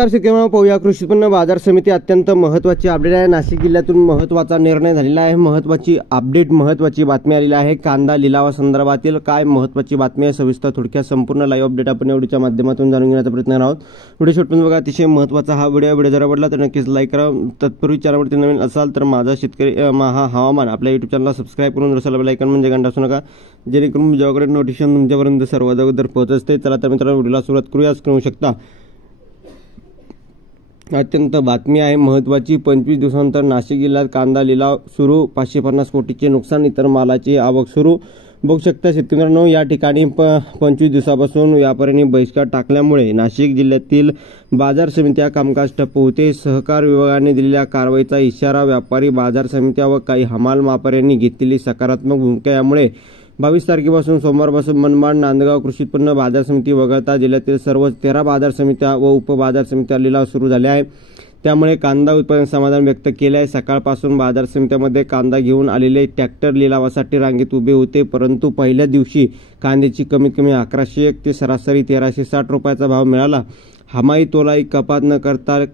नमस्कार शेतकऱ्यांनो, पाहूया कृषी उत्पन्न बाजार समिती अत्यंत महत्त्वाची अपडेट आहे। नाशिक जिल्ह्यातून महत्त्वाचा निर्णय झालेला आहे। महत्त्वाची अपडेट, महत्त्वाची बातमी आलेली आहे। कांदा लिलावासंदर्भातील काय महत्त्वाची बातमी आहे, सविस्तर थोडक्यात संपूर्ण लाईव्ह अपडेट आपण या व्हिडिओच्या माध्यमातून जाणून घेण्याचा प्रयत्न करणार आहोत। व्हिडिओ शेवटपर्यंत बघा, अतिशय महत्त्वाचा हा व्हिडिओ जर आवडला तर नक्कीच लाईक करा। तत्पूर्वी चॅनलवरती नवीन असाल तर माझा शेतकरी हा हवामान आपल्या YouTube चॅनलला सबस्क्राइब करून रसाला बेल आयकॉन म्हणजे घंटा असू नका, जेणेकरून जेव्हाकडे नोटिफिकेशन तुमच्यापर्यंत सर्वात अगोदर पोहोचते। चला तर मित्रांनो, व्हिडिओला सुरुवात करूया। करू शकता अत्यंत बातमी आहे महत्त्वाची। 25 दिवसानंतर नाशिक जिल्ह्यात कांदा लिलाव सुरू, 550 कोटीचे नुकसान, इतर मालाची आवक सुरू। बघू शकता शेतकऱ्यांनो, या ठिकाणी 25 दिवसापासून व्यापाऱ्यांनी बहिष्कार टाकल्यामुळे नाशिक जिल्ह्यातील बाजार समित्या कामकाज ठप्प होते। सहकार विभागाने दिलेल्या कारवाईचा इशारा, व्यापारी, बाजार समित्या व काही हमाल व्यापाऱ्यांनी घेतलेली सकारात्मक भूमिका यामुळे 22 तारखेपासून सोमवारपासून मनमाड, नांदगाव कृषी उत्पन्न बाजार समिती वगळता जिल्ह्यातील सर्व 13 बाजार समित्या व उपबाजार समित्या लिलाव सुरू झाले आहे। त्यामुळे कांदा उत्पादन समाधान व्यक्त केले आहे। सकाळपासून बाजार समित्यामध्ये कांदा घेऊन आलेले ट्रॅक्टर लिलावासाठी रांगेत उभे होते, परंतु पहिल्या दिवशी कांद्याची कमीत कमी 1101 ते सरासरी 1360 रुपयाचा भाव मिळाला। हमाई तोलाई कपात न करता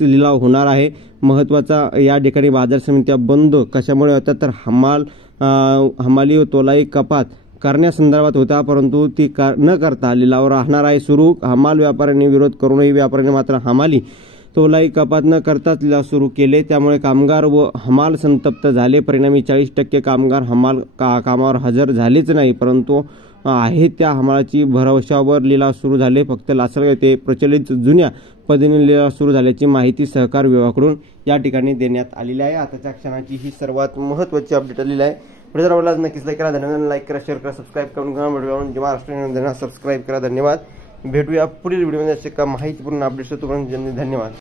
लिलाव होणार आहे। महत्त्वाचा, या ठिकाणी बाजार समित्या बंद कशामुळे होतात तर हमाली व तोलाई कपात करण्यासंदर्भात होता, परंतु ती न करता लिलाव राहणार आहे सुरू। हमाल व्यापाऱ्यांनी विरोध करूनही व्यापाऱ्यांनी मात्र हमाली तोलाई कपात न करताच लिलाव सुरू केले। त्यामुळे कामगार व हमाल संतप्त झाले। परिणामी 40% कामगार हमाल कामावर हजर झालेच नाही, परंतु आहे त्या हमालाची भरवशावर लिलाव सुरू झाले। फक्त लासलगाव येथे प्रचलित जुन्या पद्धतीने लिलाव सुरू झाल्याची माहिती सहकार विभागाकडून या ठिकाणी देण्यात आलेली आहे। आताच्या क्षणाची ही सर्वात महत्त्वाची अपडेट आलेली आहे। व्हिडिओ आवडला नक्कीच लाईक करा, धन्यवाद। लाईक करा, शेअर करा, सबस्क्राइब करून घ्या। व्हिडिओ महाराष्ट्र सबस्क्राइब करा, धन्यवाद। भेटूया पुढील व्हिडिओमध्ये असे का माहितीपूर्ण अपडेट्स। तोपर्यंत धन्यवाद।